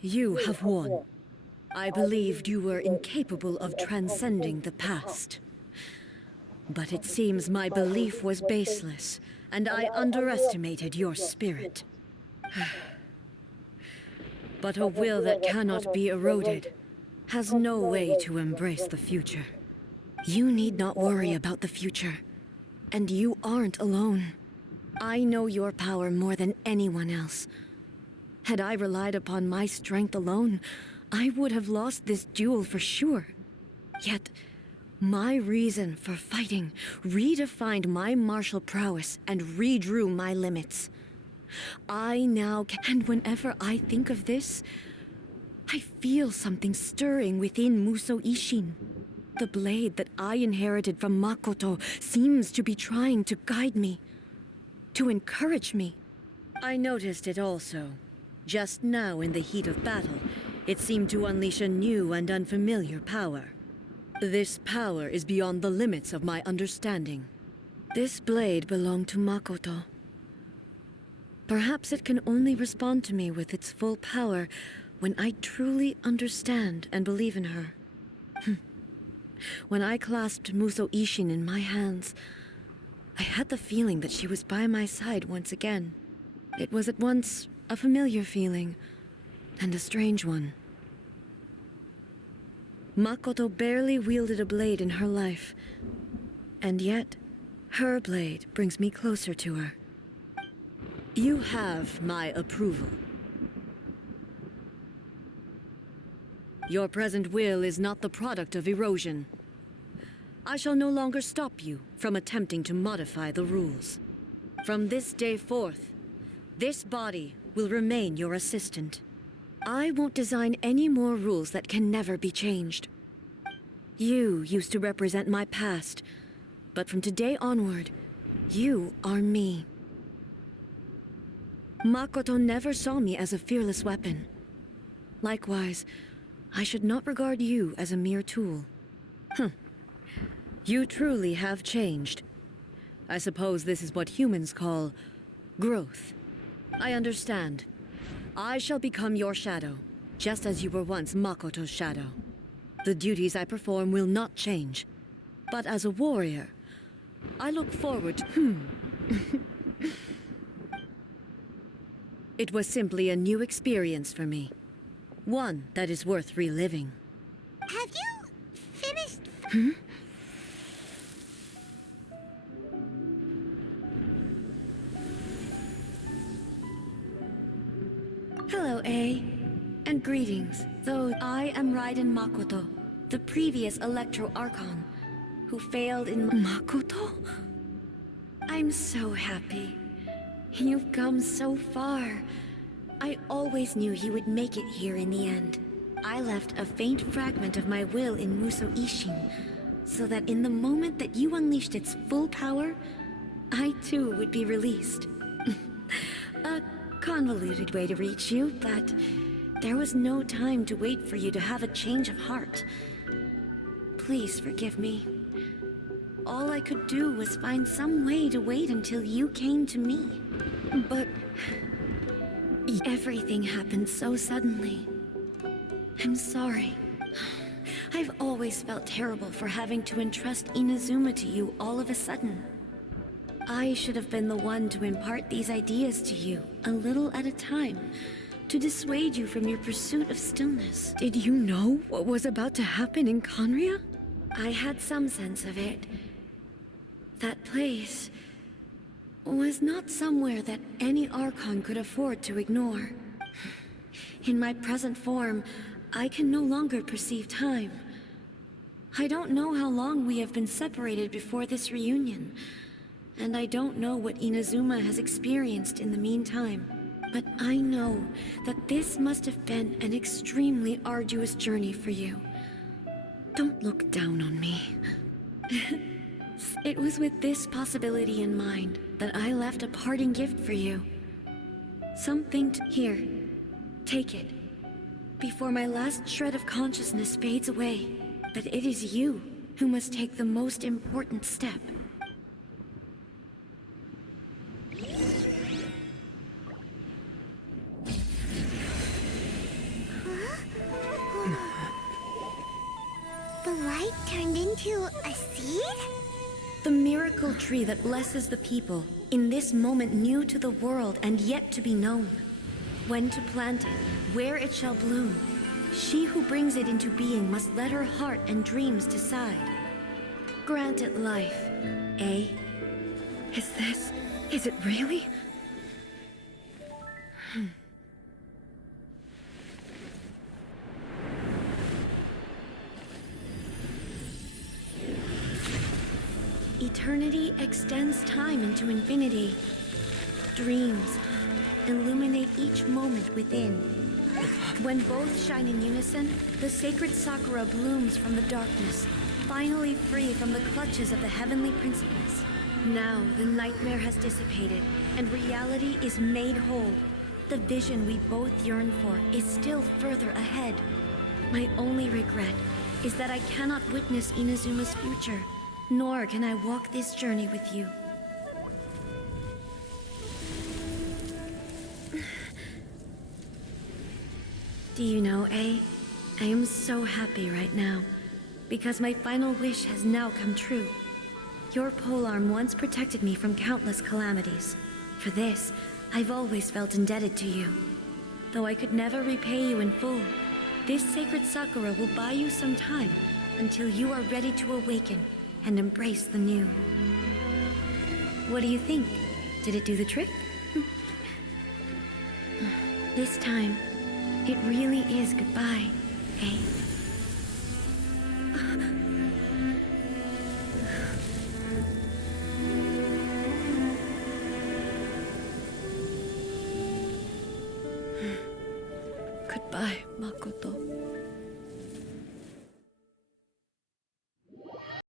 You have won. I believed you were incapable of transcending the past. But it seems my belief was baseless, and I underestimated your spirit. But a will that cannot be eroded has no way to embrace the future. You need not worry about the future, and you aren't alone. I know your power more than anyone else. Had I relied upon my strength alone, I would have lost this duel for sure. Yet, my reason for fighting redefined my martial prowess and redrew my limits. I now can, and whenever I think of this, I feel something stirring within Muso Ishin. The blade that I inherited from Makoto seems to be trying to guide me, to encourage me. I noticed it also. Just now in the heat of battle, it seemed to unleash a new and unfamiliar power. This power is beyond the limits of my understanding. This blade belonged to Makoto. Perhaps it can only respond to me with its full power when I truly understand and believe in her. When I clasped Muso Ishin in my hands, I had the feeling that she was by my side once again. It was at once a familiar feeling and a strange one. Makoto barely wielded a blade in her life, and yet her blade brings me closer to her. You have my approval. Your present will is not the product of erosion. I shall no longer stop you from attempting to modify the rules. From this day forth, this body will remain your assistant. I won't design any more rules that can never be changed. You used to represent my past, but from today onward, you are me. Makoto never saw me as a fearless weapon. Likewise, I should not regard you as a mere tool. You truly have changed. I suppose this is what humans call growth. I understand. I shall become your shadow, just as you were once Makoto's shadow. The duties I perform will not change. But as a warrior, I look forward to... It was simply a new experience for me. One that is worth reliving. Have you finished? Hello, A. And greetings. Though I am Raiden Makoto, the previous Electro Archon, who failed in... Makoto? I'm so happy. You've come so far. I always knew you would make it here in the end. I left a faint fragment of my will in Muso Ishin, so that in the moment that you unleashed its full power, I too would be released. A convoluted way to reach you, but there was no time to wait for you to have a change of heart. Please forgive me. All I could do was find some way to wait until you came to me. But everything happened so suddenly. I'm sorry. I've always felt terrible for having to entrust Inazuma to you all of a sudden. I should have been the one to impart these ideas to you, a little at a time, to dissuade you from your pursuit of stillness. Did you know what was about to happen in Khaenri'ah? I had some sense of it. That place was not somewhere that any Archon could afford to ignore. In my present form, I can no longer perceive time. I don't know how long we have been separated before this reunion, and I don't know what Inazuma has experienced in the meantime. But I know that this must have been an extremely arduous journey for you. Don't look down on me. It was with this possibility in mind that I left a parting gift for you. Something to... Here, take it. Before my last shred of consciousness fades away. But it is you who must take the most important step. into a seed? The miracle tree that blesses the people, in this moment new to the world and yet to be known. When to plant it, where it shall bloom. She who brings it into being must let her heart and dreams decide. Grant it life, eh? Is it really? Eternity extends time into infinity. Dreams illuminate each moment within. When both shine in unison, the sacred Sakura blooms from the darkness, finally free from the clutches of the heavenly principles. Now the nightmare has dissipated, and reality is made whole. The vision we both yearn for is still further ahead. My only regret is that I cannot witness Inazuma's future, nor can I walk this journey with you. Do you know, A? I am so happy right now, because my final wish has now come true. Your polearm once protected me from countless calamities. For this, I've always felt indebted to you. Though I could never repay you in full, this sacred Sakura will buy you some time until you are ready to awaken and embrace the new. What do you think? Did it do the trick? This time, it really is goodbye, eh? Goodbye, Makoto.